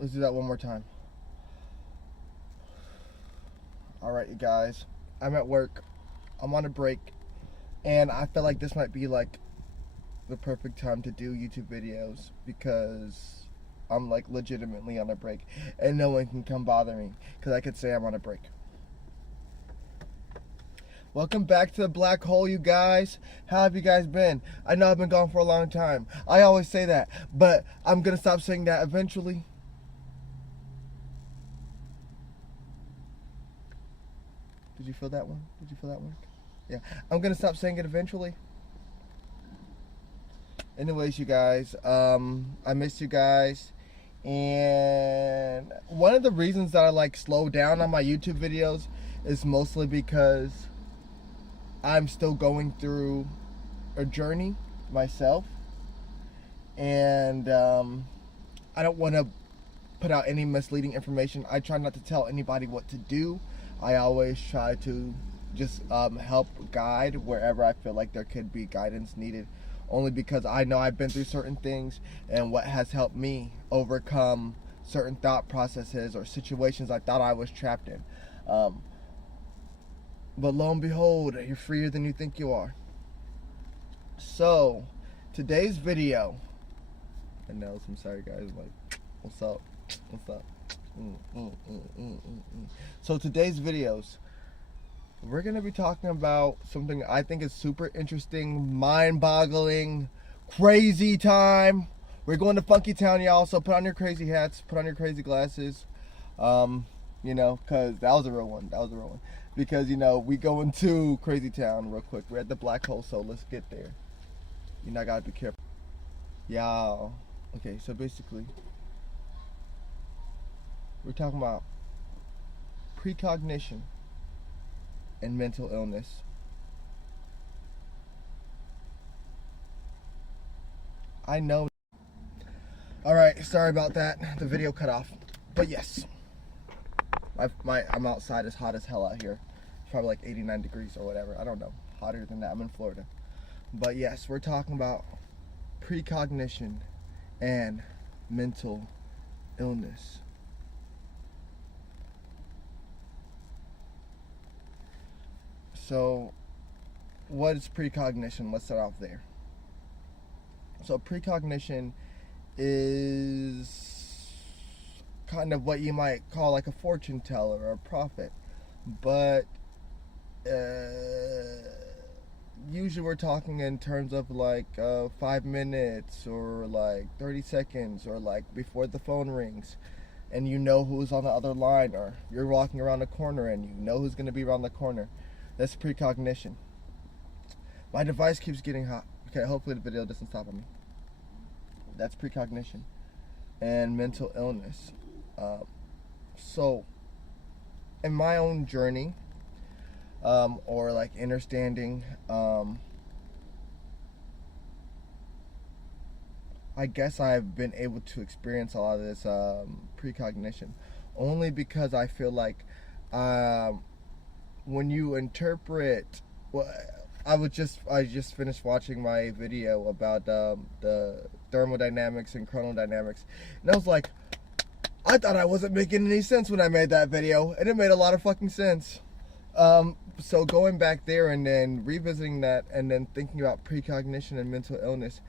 Let's do that one more time. Alright, you guys. I'm at work. I'm on a break. And I feel like this might be like the perfect time to do YouTube videos because I'm like legitimately on a break and no one can come bother me because I could say I'm on a break. Welcome back to the black hole, you guys. How have you guys been? I know I've been gone for a long time. I always say that, but I'm gonna stop saying that eventually. Did you feel that one? Did you feel that one? Yeah, I'm gonna stop saying it eventually. Anyways, you guys, I missed you guys, and one of the reasons that I like slow down on my YouTube videos is mostly because I'm still going through a journey myself, and I don't want to put out any misleading information. I try not to tell anybody what to do. I always try to just help guide wherever I feel like there could be guidance needed, only because I know I've been through certain things and what has helped me overcome certain thought processes or situations I thought I was trapped in. But lo and behold, you're freer than you think you are. So, today's video, and now I'm sorry guys, like, what's up? What's up? So today's videos, we're going to be talking about something I think is super interesting, mind-boggling, crazy time. We're going to Funky Town, y'all, so put on your crazy hats, put on your crazy glasses, you know, because that was a real one. That was a real one. Because, you know, we going to Crazy Town real quick. We're at the black hole, so let's get there. You know, I gotta be careful. Y'all. Okay, so basically, we're talking about precognition and mental illness. I know. Alright, sorry about that. The video cut off. But yes. I'm outside. It's hot as hell out here. It's probably like 89 degrees or whatever. I don't know. Hotter than that. I'm in Florida. But yes, we're talking about precognition and mental illness. So, what is precognition? Let's start off there. So, precognition is kind of what you might call like a fortune teller or a prophet, but usually we're talking in terms of like 5 minutes or like 30 seconds or like before the phone rings and you know who's on the other line, or you're walking around the corner and you know who's going to be around the corner. That's precognition. My device keeps getting hot. Okay, hopefully the video doesn't stop on me. That's precognition and mental illness. So in my own journey, or like understanding, I guess I've been able to experience a lot of this precognition only because I feel like when you interpret, well, I just finished watching my video about the thermodynamics and chronodynamics, and I was like, I thought I wasn't making any sense when I made that video, and it made a lot of fucking sense. So going back there and then revisiting that and then thinking about precognition and mental illness,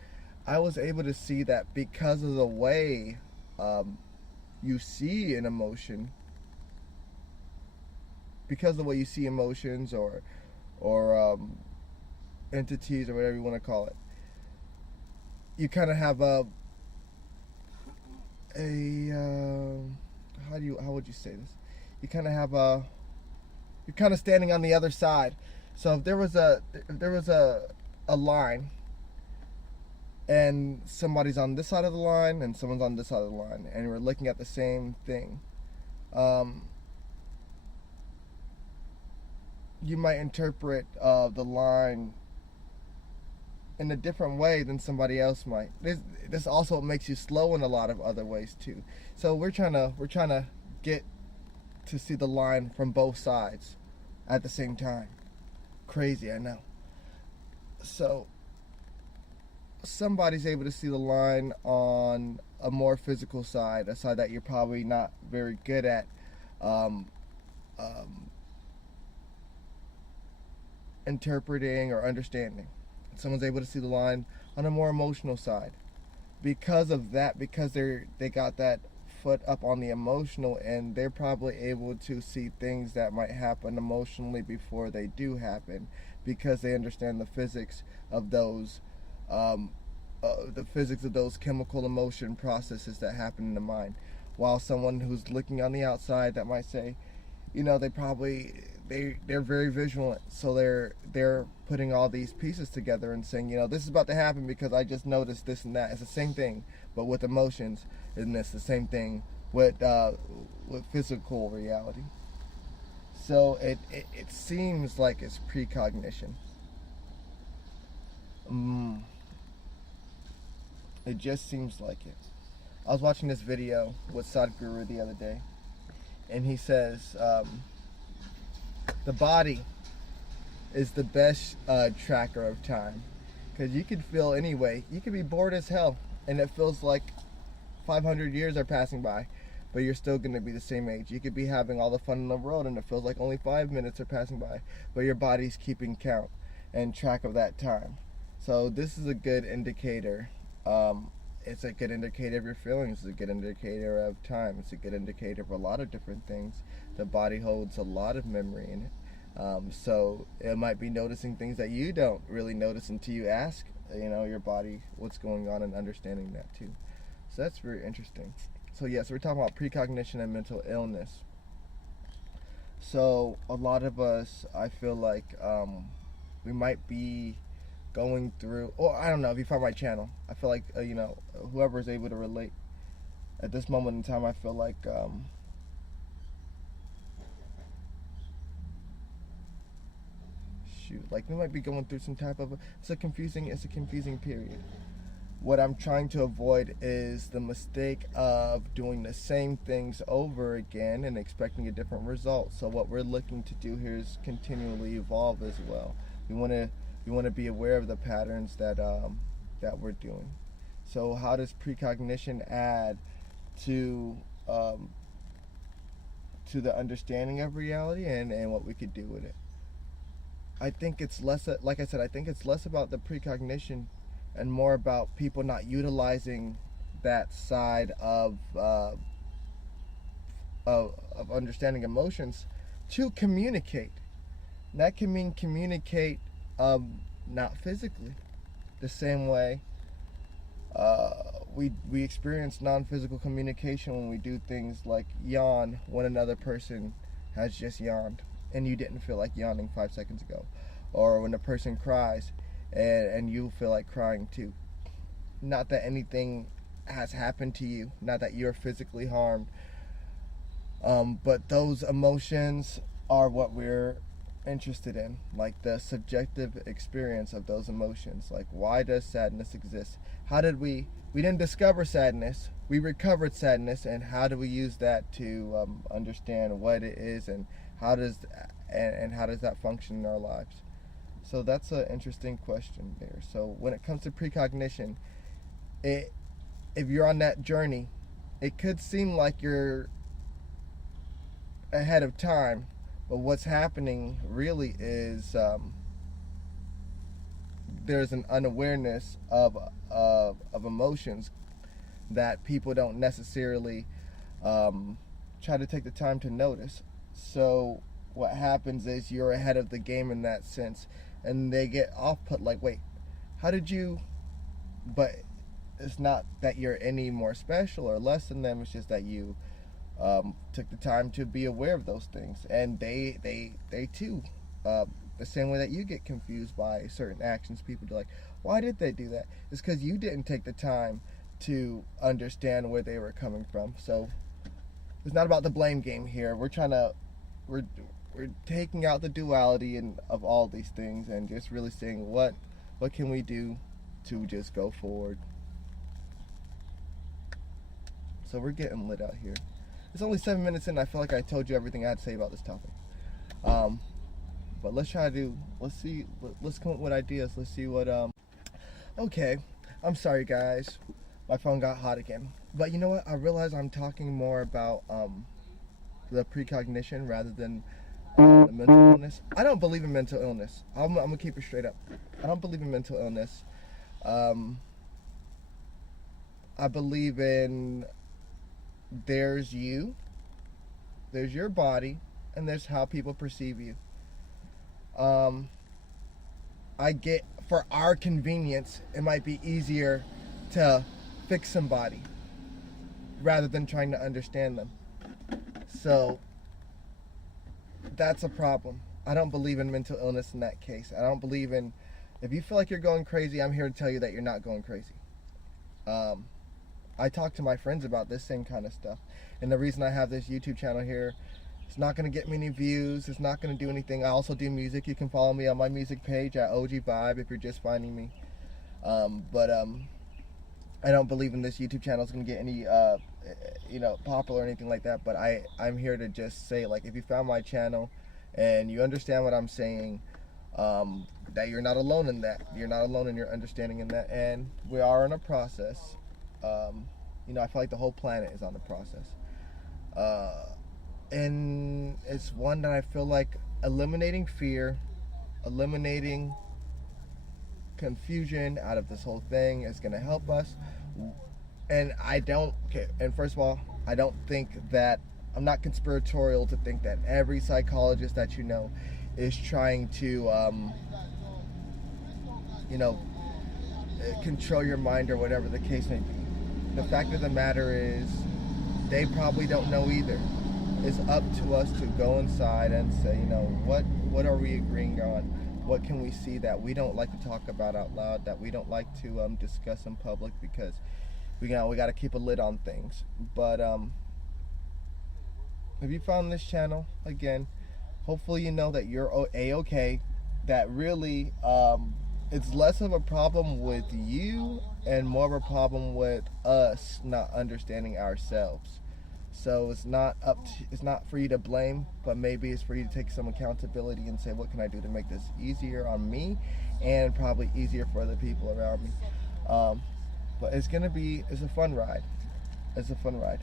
I was able to see that because of the way you see an emotion, because of the way you see emotions or entities or whatever you want to call it, you kind of have how would you say this? You kind of have you're kind of standing on the other side. So if there was a line and somebody's on this side of the line and someone's on this side of the line and we're looking at the same thing, you might interpret the line in a different way than somebody else might. This also makes you slow in a lot of other ways too. So we're trying to get to see the line from both sides at the same time. Crazy, I know. So somebody's able to see the line on a more physical side, a side that you're probably not very good at um, interpreting or understanding. Someone's able to see the line on a more emotional side. Because of that, because they got that foot up on the emotional end, they're probably able to see things that might happen emotionally before they do happen, because they understand the physics of those chemical emotion processes that happen in the mind. While someone who's looking on the outside, that might say, they're very vigilant, so they're putting all these pieces together and saying, this is about to happen because I just noticed this and that. It's the same thing, but with emotions, and it's the same thing with physical reality. So it seems like it's precognition. It just seems like it. I was watching this video with Sadhguru the other day, and he says the body is the best tracker of time, because you could feel anyway. You could be bored as hell, and it feels like 500 years are passing by, but you're still going to be the same age. You could be having all the fun in the world, and it feels like only 5 minutes are passing by, but your body's keeping count and track of that time. So this is a good indicator. It's a good indicator of your feelings. It's a good indicator of time. It's a good indicator of a lot of different things. The body holds a lot of memory in it. So it might be noticing things that you don't really notice until you ask, your body what's going on, and understanding that too. So that's very interesting. So yes, we're talking about precognition and mental illness. So a lot of us, I feel like we might be going through, or I don't know if you find my channel, I feel like whoever is able to relate at this moment in time, I feel like we might be going through some type of it's a confusing period. What I'm trying to avoid is the mistake of doing the same things over again and expecting a different result. So what we're looking to do here is continually evolve as well. We want to be aware of the patterns that we're doing. So how does precognition add to the understanding of reality and what we could do with it? I think it's less, like I said, I think it's less about the precognition and more about people not utilizing that side of understanding emotions to communicate. And that can mean communicate not physically. The same way we experience non-physical communication when we do things like yawn when another person has just yawned and you didn't feel like yawning 5 seconds ago, or when a person cries and you feel like crying too. Not that anything has happened to you, not that you're physically harmed, but those emotions are what we're interested in, like the subjective experience of those emotions. Like, why does sadness exist? How did we didn't discover sadness, we recovered sadness, and how do we use that to understand what it is, and how does that function in our lives? So that's an interesting question there. So when it comes to precognition, if you're on that journey, it could seem like you're ahead of time, but what's happening really is there's an unawareness of emotions that people don't necessarily try to take the time to notice. So what happens is you're ahead of the game in that sense, and they get off put, like, wait, how did you? But it's not that you're any more special or less than them. It's just that you took the time to be aware of those things, and they too, the same way that you get confused by certain actions, people do, like, why did they do that? It's because you didn't take the time to understand where they were coming from. So it's not about the blame game here. We're taking out the duality of all these things and just really saying what can we do to just go forward. So we're getting lit out here. It's only 7 minutes in. I feel like I told you everything I had to say about this topic. But let's come up with ideas. Let's see what okay. I'm sorry, guys. My phone got hot again. But you know what? I realize I'm talking more about the precognition rather than the mental illness. I don't believe in mental illness. I'm gonna keep it straight up. I don't believe in mental illness. I believe in there's you, there's your body, and there's how people perceive you. I get, for our convenience, it might be easier to fix somebody rather than trying to understand them. So that's a problem. I don't believe in mental illness in that case. I don't believe in, if you feel like you're going crazy, I'm here to tell you that you're not going crazy. I talk to my friends about this same kind of stuff. And the reason I have this YouTube channel here, it's not going to get many views. It's not going to do anything. I also do music. You can follow me on my music page at OG Vibe if you're just finding me. I don't believe in this YouTube channel is going to get any, popular or anything like that. But I'm here to just say, like, if you found my channel and you understand what I'm saying, that you're not alone in that. You're not alone in your understanding in that. And we are in a process. I feel like the whole planet is on the process. And it's one that I feel like eliminating fear, eliminating confusion out of this whole thing is going to help us. And first of all, I don't think that, I'm not conspiratorial to think that every psychologist that you know is trying to, control your mind or whatever the case may be. The fact of the matter is, they probably don't know either. It's up to us to go inside and say, what are we agreeing on? What can we see that we don't like to talk about out loud, that we don't like to discuss in public, because we got to keep a lid on things. But if you found this channel, again, hopefully you know that you're A-okay, that really it's less of a problem with you and more of a problem with us not understanding ourselves. So it's not for you to blame, but maybe it's for you to take some accountability and say, what can I do to make this easier on me and probably easier for other people around me. But it's a fun ride. It's a fun ride.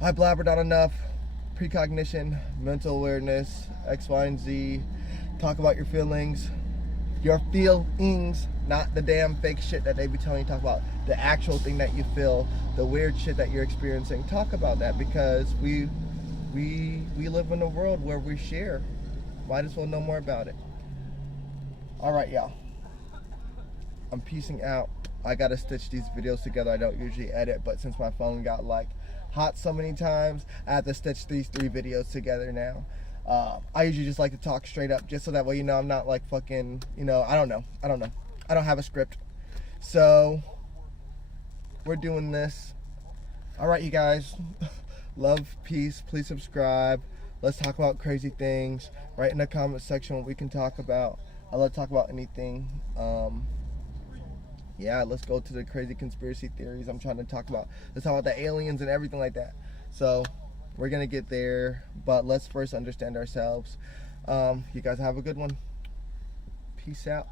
I blabbered on enough. Precognition, mental awareness, X, Y, and Z. Talk about your feelings. Your feelings, not the damn fake shit that they be telling you. Talk about the actual thing that you feel, the weird shit that you're experiencing. Talk about that, because we live in a world where we share. Might as well know more about it. All right, y'all. I'm peacing out. I gotta stitch these videos together. I don't usually edit, but since my phone got like hot so many times, I have to stitch these 3 videos together now. I usually just like to talk straight up, just so that way, I'm not like fucking, I don't know. I don't have a script. So, we're doing this. All right, you guys. Love, peace. Please subscribe. Let's talk about crazy things. Write in the comment section what we can talk about. I love to talk about anything. Yeah, let's go to the crazy conspiracy theories. Let's talk about the aliens and everything like that. So, we're going to get there, but let's first understand ourselves. You guys have a good one. Peace out.